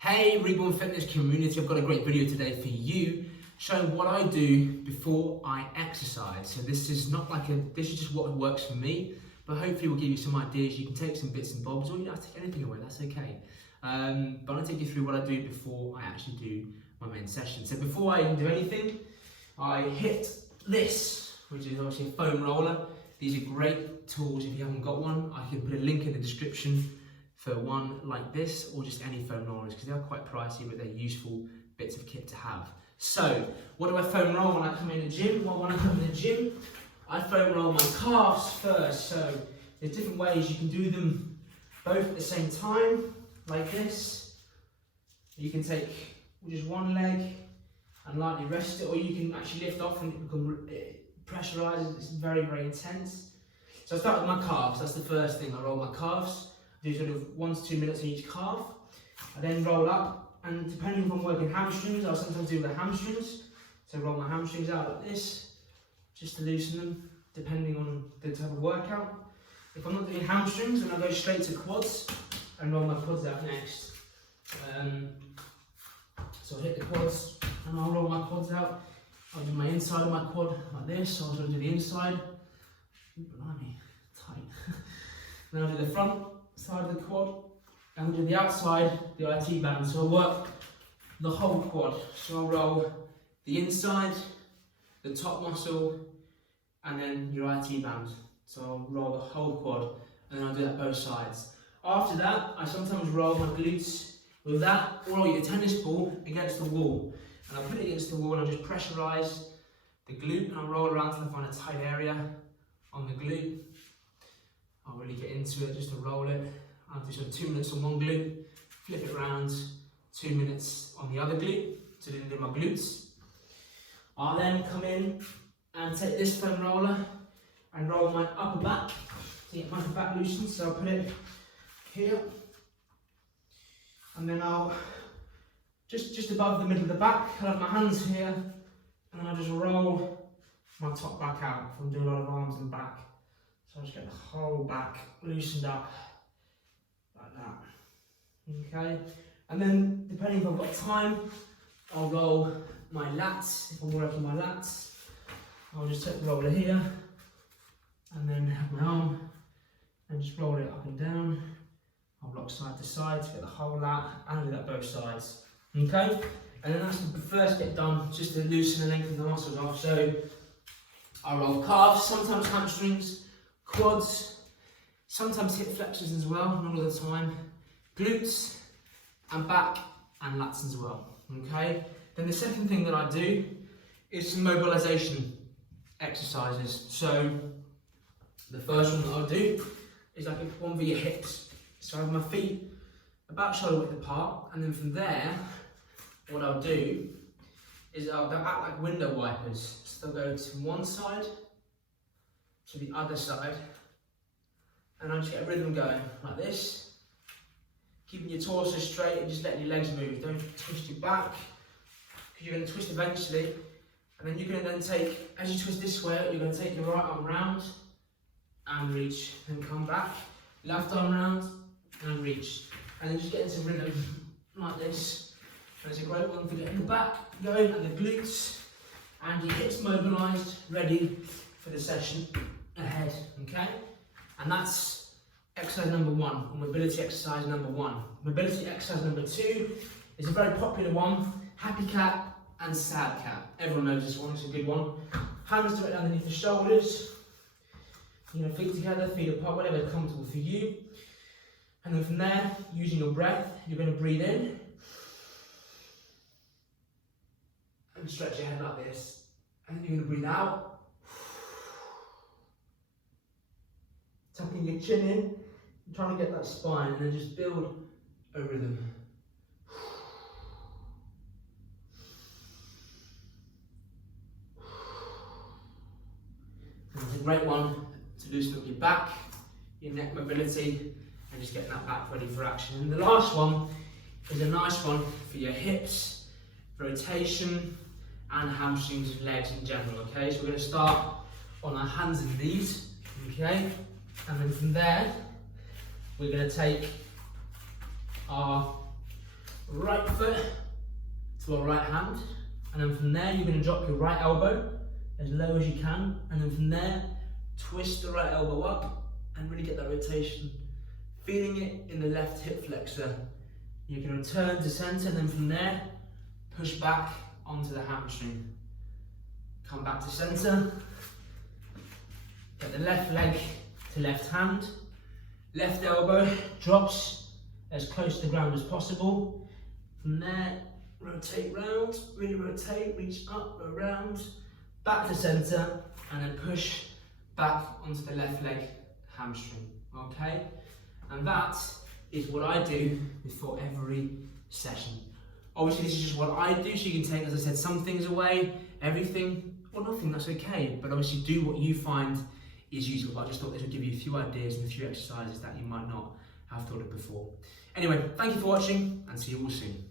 Hey Reborn Fitness community, I've got a great video today for you showing what I do before I exercise. So this is just what works for me, but hopefully we'll give you some ideas. You can take some bits and bobs, or you don't have to take anything away, that's okay. But I'm going to take you through what I do before I actually do my main session. So before I do anything, I hit this, which is obviously a foam roller. These are great tools if you haven't got one. I can put a link in the description for one like this, or just any foam rollers, because they are quite pricey, but they're useful bits of kit to have. So, what do I foam roll when I come in the gym? Well, when I come in the gym, I foam roll my calves first. So, there's different ways you can do them both at the same time, like this. You can take just one leg and lightly rest it, or you can actually lift off and it becomes pressurized. It's very, very intense. So I start with my calves. That's the first thing. I roll my calves. Do sort of 1 to 2 minutes on each calf. I then roll up, and depending if I'm working hamstrings, I'll sometimes do the hamstrings. So roll my hamstrings out like this, just to loosen them, depending on the type of workout. If I'm not doing hamstrings, then I go straight to quads and roll my quads out next. So I'll hit the quads and I'll roll my quads out. I'll do my inside of my quad like this, so I'll do the inside. Ooh, blimey, tight. Then I'll do the front side of the quad, and we'll do the outside, the IT band. So I'll work the whole quad. So I'll roll the inside, the top muscle, and then your IT band. So I'll roll the whole quad, and then I'll do that both sides. After that, I sometimes roll my glutes with that, or roll your tennis ball against the wall. And I'll put it against the wall and I'll just pressurize the glute, and I'll roll around until I find a tight area on the glute. I'll really get into it just to roll it. I'll do sort of 2 minutes on one glute, flip it around, 2 minutes on the other glute, to do my glutes. I'll then come in and take this foam roller and roll my upper back to get my upper back loosened. So I'll put it here, and then I'll just above the middle of the back, I'll have my hands here, and I'll just roll my top back out. I'm doing a lot of arms and back. So I'll just get the whole back loosened up, like that. Okay? And then, depending if I've got time, I'll roll my lats. If I'm working my lats, I'll just take the roller here, and then have my arm, and just roll it up and down. I'll rock side to side to get the whole lat, and I'll do that both sides. Okay? And then that's the first bit done, just to loosen and lengthen the muscles off. So, I'll roll calves, sometimes hamstrings, quads, sometimes hip flexors as well, not all the time, glutes, and back and lats as well. Okay? Then the second thing that I do is some mobilization exercises. So the first one that I'll do is like one for your hips. So I have my feet about shoulder width apart, and then from there, what I'll do is they'll act like window wipers. So they'll go to one side, to the other side, and I'll just get a rhythm going like this, keeping your torso straight and just letting your legs move. Don't twist your back, because you're going to twist eventually, and then you're going to then take, as you twist this way, you're going to take your right arm round and reach, and come back, left arm round and reach, and then just get into rhythm like this. And it's a great one for getting the back going and the glutes and your hips mobilised, ready for the session ahead, okay? And that's exercise number 1, or mobility exercise number 1. Mobility exercise number 2 is a very popular one, happy cat and sad cat. Everyone knows this one, it's a good one. Hands directly underneath the shoulders, feet together, feet apart, whatever is comfortable for you. And then from there, using your breath, you're going to breathe in and stretch your head like this. And then you're going to breathe out, tucking your chin in, trying to get that spine, and then just build a rhythm. And it's a great one to loosen up your back, your neck mobility, and just getting that back ready for action. And the last one is a nice one for your hips, rotation, and hamstrings and legs in general, okay? So we're going to start on our hands and knees, okay? And then from there, we're going to take our right foot to our right hand, and then from there you're going to drop your right elbow as low as you can, and then from there twist the right elbow up and really get that rotation, feeling it in the left hip flexor. You can return to center, and then from there push back onto the hamstring. Come back to center, get the left leg to left hand, left elbow drops as close to the ground as possible. From there, rotate round, really rotate, reach up, around, back to center, and then push back onto the left leg hamstring, okay? And that is what I do before every session. Obviously, this is just what I do, so you can take, as I said, some things away, everything, or nothing, that's okay. But obviously do what you find is useful. But I just thought this would give you a few ideas and a few exercises that you might not have thought of before. Anyway, thank you for watching, and see you all soon.